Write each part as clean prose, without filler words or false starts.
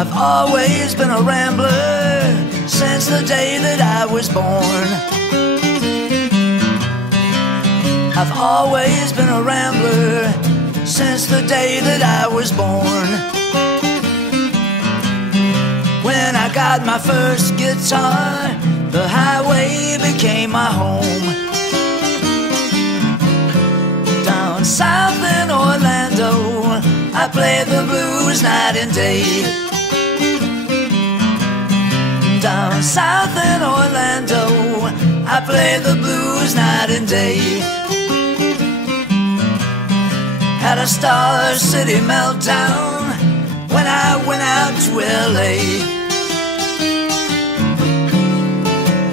I've always been a rambler since the day that I was born. I've always been a rambler since the day that I was born. When I got my first guitar, the highway became my home. Down south in Orlando, I played the blues night and day. Down south in Orlando, I played the blues night and day. Had a Star City meltdown when I went out to LA.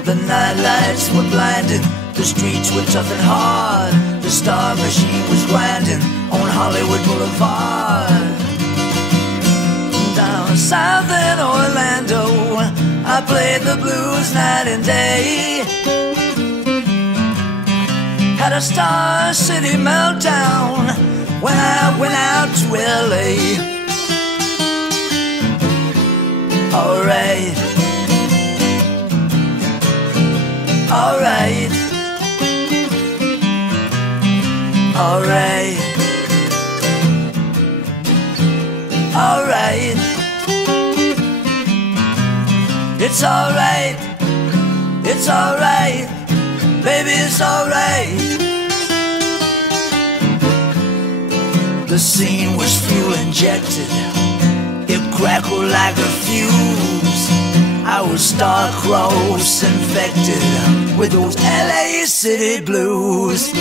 The night lights were blinding, the streets were tough and hard. The Star Machine was grinding on Hollywood Boulevard. Down south in Orlando, I played the blues night and day. Had a Star City meltdown when I went out to LA. Alright, alright, alright, alright. It's alright, it's alright, baby, it's alright. The scene was fuel injected, it crackled like a fuse. I was star-crossed, infected with those LA City blues.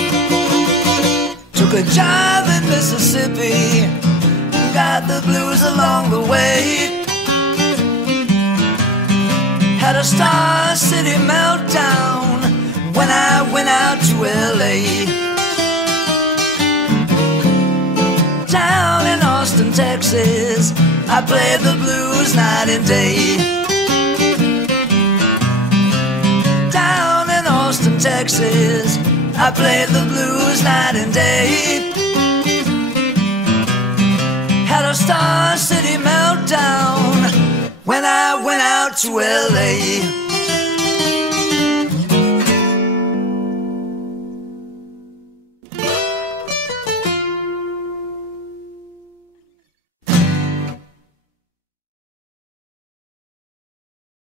Took a job in Mississippi, got the blues along the way. Had a Star City meltdown when I went out to LA. Down in Austin, Texas, I played the blues night and day. Down in Austin, Texas, I played the blues night and day. Had a Star City meltdown when I went out to LA.